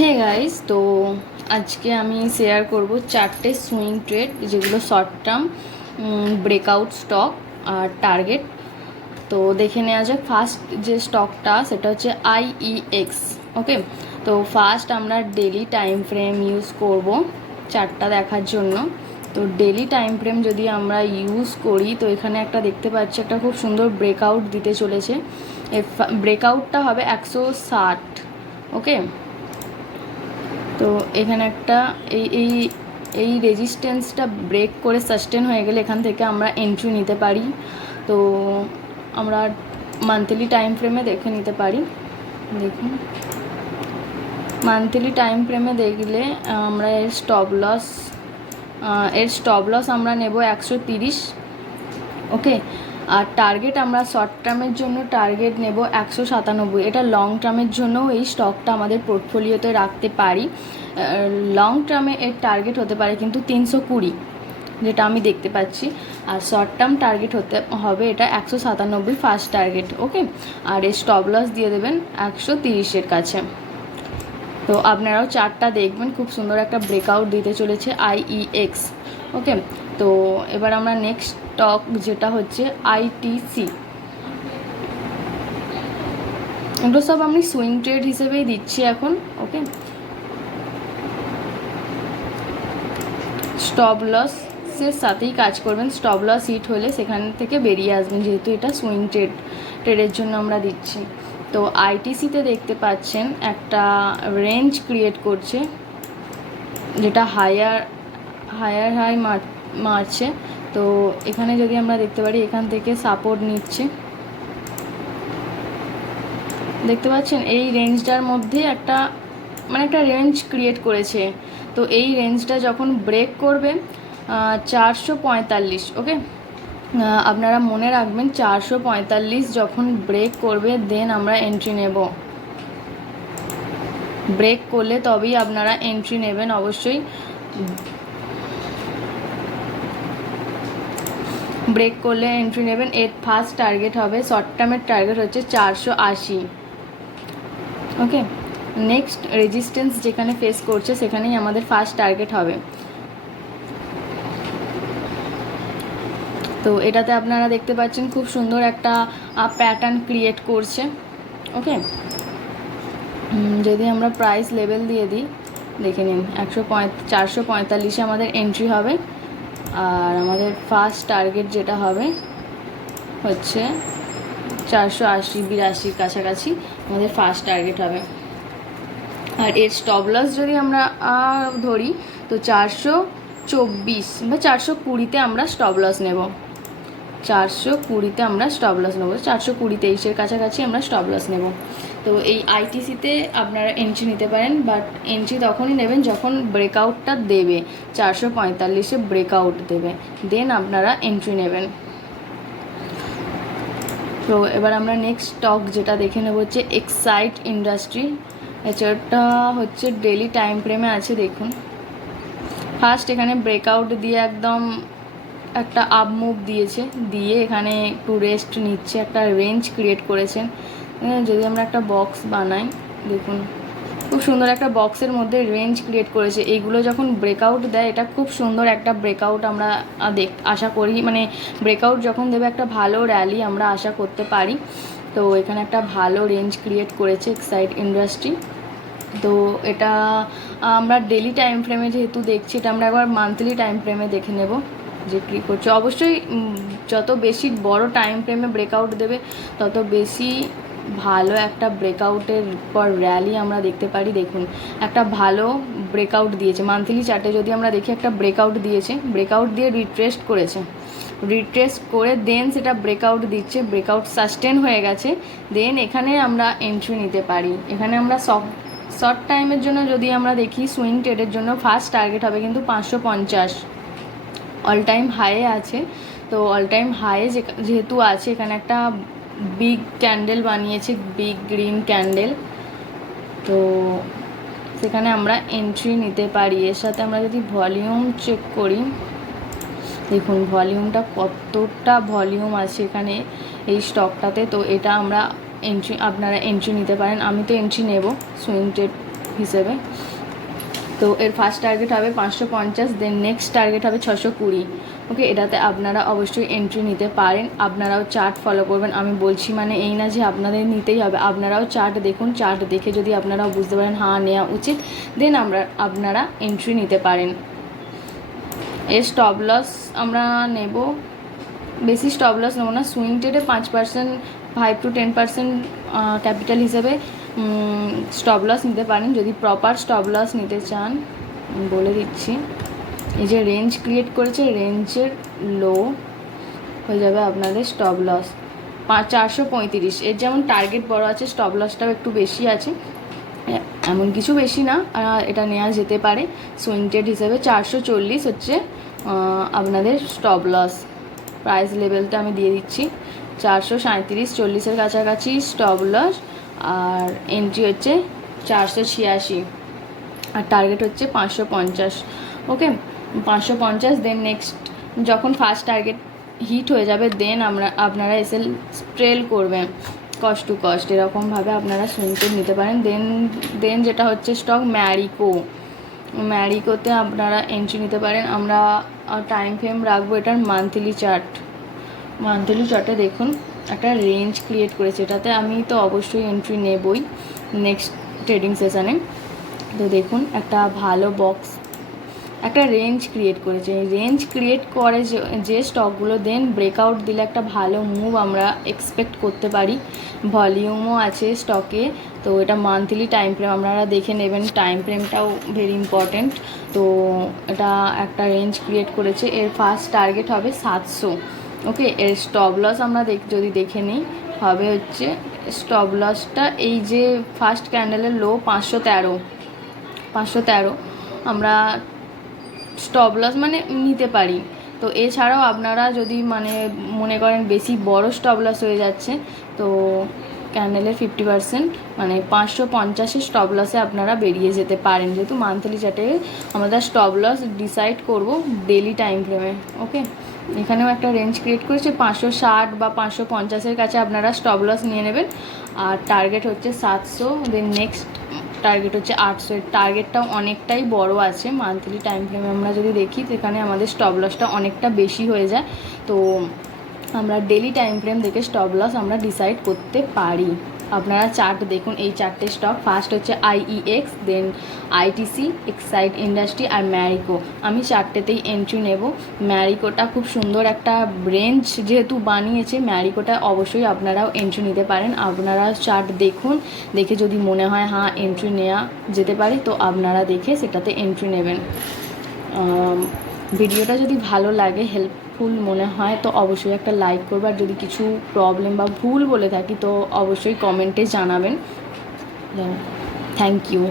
Hey guys, তো আজকে আমি শেয়ার করব চারটে সুইং ট্রেড যেগুলো শর্ট টার্ম ব্রেকআউট স্টক আর টার্গেট। তো দেখে নেওয়া যাক। ফার্স্ট যে স্টকটা সেটা হচ্ছে IEX। ওকে, তো ফার্স্ট আমরা ডেলি টাইম ফ্রেম ইউজ করব চারটা দেখার জন্য। তো ডেলি টাইম ফ্রেম যদি আমরা ইউজ করি তো এখানে একটা দেখতে পাচ্ছি, একটা খুব সুন্দর ব্রেকআউট দিতে চলেছে। ব্রেকআউটটা হবে 160। ওকে, তো এখানে একটা এই এই এই রেজিস্ট্যান্সটা ব্রেক করে সাস্টেন হয়ে গেলে এখান থেকে আমরা এন্ট্রি নিতে পারি। তো আমরা মান্থলি টাইম ফ্রেমে দেখে নিতে পারি। দেখুন, মান্থলি টাইম ফ্রেমে দেখলে আমরা এর স্টপ লস আমরা নেব 130। ওকে, আর টার্গেট আমরা শর্ট টার্মের জন্য টার্গেট নেব 197। এটা লং টার্মের জন্যও এই স্টকটা আমাদের পোর্টফোলিওতে রাখতে পারি। লং টার্মে এর টার্গেট হতে পারে কিন্তু 320, যেটা আমি দেখতে পাচ্ছি। আর শর্ট টার্ম টার্গেট হতে হবে এটা 197 ফার্স্ট টার্গেট। ওকে, আর এর স্টপ লস দিয়ে দেবেন 130-এর কাছে। তো আপনারাও চার্টটা দেখবেন, খুব সুন্দর একটা ব্রেকআউট দিতে চলেছে IEX। ওকে, তো এবার আমরা নেক্সট স্টক যেটা হচ্ছে ITC। এগুলো সব আমি সুইং ট্রেড হিসেবেই দিচ্ছি এখন। ওকে, স্টপ লসের সাথেই কাজ করবেন। স্টপ লস হিট হলে সেখান থেকে বেরিয়ে আসবেন, যেহেতু এটা সুইং ট্রেডের জন্য আমরা দিচ্ছি। তো ITC-তে দেখতে পাচ্ছেন একটা রেঞ্জ ক্রিয়েট করছে, যেটা হাই মারছে। তো এখানে যদি আমরা দেখতে পারি এখান থেকে সাপোর্ট নিচ্ছে, দেখতে পাচ্ছেন এই রেঞ্জটার মধ্যে একটা একটা রেঞ্জ ক্রিয়েট করেছে। তো এই রেঞ্জটা যখন ব্রেক করবে 445। ওকে, আপনারা মনে রাখবেন 445 যখন ব্রেক করবে দেন আমরা এন্ট্রি নেব। ব্রেক করলে তবেই আপনারা এন্ট্রি নেবেন অবশ্যই। ব্রেক করলে এন্ট্রি নেবেন। এর ফার্স্ট টার্গেট হবে, শর্ট টার্মের টার্গেট হচ্ছে 480। ওকে, নেক্সট রেজিস্ট্যান্স যেখানে ফেস করছে সেখানেই আমাদের ফার্স্ট টার্গেট হবে। তো এটাতে আপনারা দেখতে পাচ্ছেন খুব সুন্দর একটা প্যাটার্ন ক্রিয়েট করছে। ওকে, যদি আমরা প্রাইস লেভেল দিয়ে দিই, দেখে নিন 445-এ আমাদের এন্ট্রি হবে। আর আমাদের ফার্স্ট টার্গেট যেটা হবে হচ্ছে 480-82 কাছাকাছি আমাদের ফার্স্ট টার্গেট হবে। আর এর স্টপ লস যদি আমরা ধরি তো 424 বা 420-তে আমরা স্টপ লস নেব। 420-তে আমরা স্টপ লস নেব, 420-23-এর কাছাকাছি আমরা স্টপ লস নেব। তো এই ITC-তে আপনারা এন্ট্রি নিতে পারেন, বাট এন্ট্রি তখনই নেবেন যখন ব্রেকআউটটা দেবে, 445-এ ব্রেকআউট দেবে, দেন আপনারা এন্ট্রি নেবেন। তো এবার আমরা নেক্সট স্টক যেটা দেখে নেব হচ্ছে এক্সাইড ইন্ডাস্ট্রি। এটা হচ্ছে ডেলি টাইম ফ্রেমে আছে। দেখুন, ফার্স্ট এখানে ব্রেকআউট দিয়ে একদম একটা আপ মুভ দিয়েছে, দিয়ে এখানে একটু রেস্ট নিচ্ছে, একটা রেঞ্জ ক্রিয়েট করেছেন। যদি আমরা একটা বক্স বানাই, দেখুন খুব সুন্দর একটা বক্সের মধ্যে রেঞ্জ ক্রিয়েট করেছে। এইগুলো যখন ব্রেকআউট দেয় এটা খুব সুন্দর একটা ব্রেকআউট আমরা আশা করি, ব্রেকআউট যখন দেবে একটা ভালো র্যালি আমরা আশা করতে পারি। তো এখানে একটা ভালো রেঞ্জ ক্রিয়েট করেছে এক্সাইড ইন্ডাস্ট্রি। তো এটা আমরা ডেলি টাইম ফ্রেমে যেহেতু দেখছি, এটা আমরা একবার মান্থলি টাইম ফ্রেমে দেখে নেব যে কী করছে। অবশ্যই যত বেশি বড় টাইম ফ্রেমে ব্রেকআউট দেবে তত বেশি ভালো একটা ব্রেকআউটের পর র্যালি আমরা দেখতে পারি। দেখুন, একটা ভালো ব্রেকআউট দিয়েছে। মান্থলি চার্টে যদি আমরা দেখি একটা ব্রেকআউট দিয়েছে, ব্রেকআউট দিয়ে রিট্রেস্ট করেছে, রিট্রেস্ট করে দেন সেটা ব্রেকআউট দিচ্ছে, ব্রেকআউট সাস্টেন হয়ে গেছে, দেন এখানে আমরা এন্ট্রি নিতে পারি। এখানে আমরা শর্ট টাইমের জন্য যদি আমরা দেখি সুইং ট্রেডের জন্য ফার্স্ট টার্গেট হবে কিন্তু 550। অল টাইম হাইয়ে আছে। তো অল টাইম হাইয়ে যেহেতু আছে, এখানে একটা বিগ ক্যান্ডেল বানিয়েছে, বিগ গ্রিন ক্যান্ডেল। তো সেখানে আমরা এন্ট্রি নিতে পারি। এর সাথে আমরা যদি ভলিউম চেক করি, দেখুন ভলিউমটা কতটা ভলিউম আছে এখানে এই স্টকটাতে। তো এটা আমরা আপনারা এন্ট্রি নিতে পারেন। আমি তো এন্ট্রি নেব সুইং ট্রেড হিসেবে। তো এর ফার্স্ট টার্গেট হবে 550, দেন নেক্সট টার্গেট হবে 620। ওকে, এটাতে আপনারা অবশ্যই এন্ট্রি নিতে পারেন। আপনারাও চার্ট ফলো করবেন, আমি বলছি মানে এই না যে আপনাদের নিতেই হবে, আপনারাও চার্ট দেখুন, চার্ট দেখে যদি আপনারাও বুঝতে পারেন হ্যাঁ নেওয়া উচিত, দেন আপনারা এন্ট্রি নিতে পারেন। এর স্টপ লস আমরা নেব, বেশি স্টপ লস নেবো না, সুইং ট্রেডে 5%, 5 to 10% ক্যাপিটাল হিসেবে স্টপ লস নিতে পারেন। যদি প্রপার স্টপ লস নিতে চান বলে দিচ্ছি, এই যে রেঞ্জ ক্রিয়েট করেছে, রেঞ্জের লো হয়ে যাবে আপনাদের স্টপ লস 435। এর যেমন টার্গেট বড় আছে, স্টপ লসটাও একটু বেশি আছে, এমন কিছু বেশি না, এটা নেওয়া যেতে পারে। সুইং ট্রেড হিসেবে 440 হচ্ছে আপনাদের স্টপ লস। প্রাইস লেভেলটা আমি দিয়ে দিচ্ছি 437, 40-এর কাছাকাছি স্টপ লস, আর এন্ট্রি হচ্ছে 486, আর টার্গেট হচ্ছে 550। ওকে, 550। দেন নেক্সট যখন ফার্স্ট টার্গেট হিট হয়ে যাবে, দেন আপনারা এসে স্ট্রেল করবেন কস্ট টু কস্ট, এরকমভাবে আপনারা শুনতে নিতে পারেন। দেন যেটা হচ্ছে স্টক ম্যারিকোতে আপনারা এন্ট্রি নিতে পারেন। আমরা টাইম ফ্রেম রাখবো এটার মান্থলি চার্টে দেখুন একটা রেঞ্জ ক্রিয়েট করেছে, এটাতে আমি তো অবশ্যই এন্ট্রি নেবই নেক্সট ট্রেডিং সেশানে। তো দেখুন একটা ভালো বক্স, একটা রেঞ্জ ক্রিয়েট করেছে, রেঞ্জ ক্রিয়েট করে যে স্টকগুলো দেন ব্রেকআউট দিলে একটা ভালো মুভ আমরা এক্সপেক্ট করতে পারি। ভলিউমও আছে স্টকে, তো এটা মান্থলি টাইম ফ্রেম আপনারা দেখে নেবেন, টাইম ফ্রেমটাও ভেরি ইম্পর্ট্যান্ট। তো এটা একটা রেঞ্জ ক্রিয়েট করেছে, এর ফার্স্ট টার্গেট হবে 700। ওকে, এর স্টপ লস আমরা যদি দেখে নিই, হবে হচ্ছে স্টপ লসটা এই যে ফার্স্ট ক্যান্ডেলের লো 513 আমরা স্টপ লস মানে নিতে পারি। তো এছাড়াও আপনারা যদি মানে মনে করেন বেশি বড় স্টপ লস হয়ে যাচ্ছে, তো ক্যান্ডেলের 50% মানে 550-এর স্টপ লসে আপনারা বেরিয়ে যেতে পারেন, যেহেতু মান্থলি চার্টে আমরা স্টপ লস ডিসাইড করব ডেলি টাইম ফ্রেমে। ওকে, এখানেও একটা রেঞ্জ ক্রিয়েট করেছে 560 বা 550-এর কাছে আপনারা স্টপ লস নিয়ে নেবেন, আর টার্গেট হচ্ছে 700, দেন নেক্সট টার্গেট হচ্ছে 800। এর টার্গেটটাও অনেকটাই বড় আছে, মান্থলি টাইম ফ্রেমে আমরা যদি দেখি সেখানে আমাদের স্টপ লসটা অনেকটা বেশি হয়ে যায়। তো আমরা ডেলি টাইম ফ্রেম দেখে স্টপ লস আমরা ডিসাইড করতে পারি। আপনারা চার্ট দেখুন, এই চারটে স্টক, ফার্স্ট হচ্ছে IEX, দেন ITC, এক্সাইড ইন্ডাস্ট্রি আর ম্যারিকো। আমি চারটেতেই এন্ট্রি নেব। ম্যারিকোটা খুব সুন্দর একটা রেঞ্জ যেহেতু বানিয়েছে, ম্যারিকোটা অবশ্যই আপনারাও এন্ট্রি নিতে পারেন। আপনারা চার্ট দেখুন, দেখে যদি মনে হয় হ্যাঁ এন্ট্রি নেওয়া যেতে পারে, তো আপনারা দেখে সেটাতে এন্ট্রি নেবেন। ভিডিওটা যদি ভালো লাগে, হেল্পফুল মনে হয়, তো অবশ্যই একটা লাইক করবে, আর যদি কিছু প্রবলেম বা ভুল বলে থাকি তো অবশ্যই কমেন্টে জানাবেন। Thank you.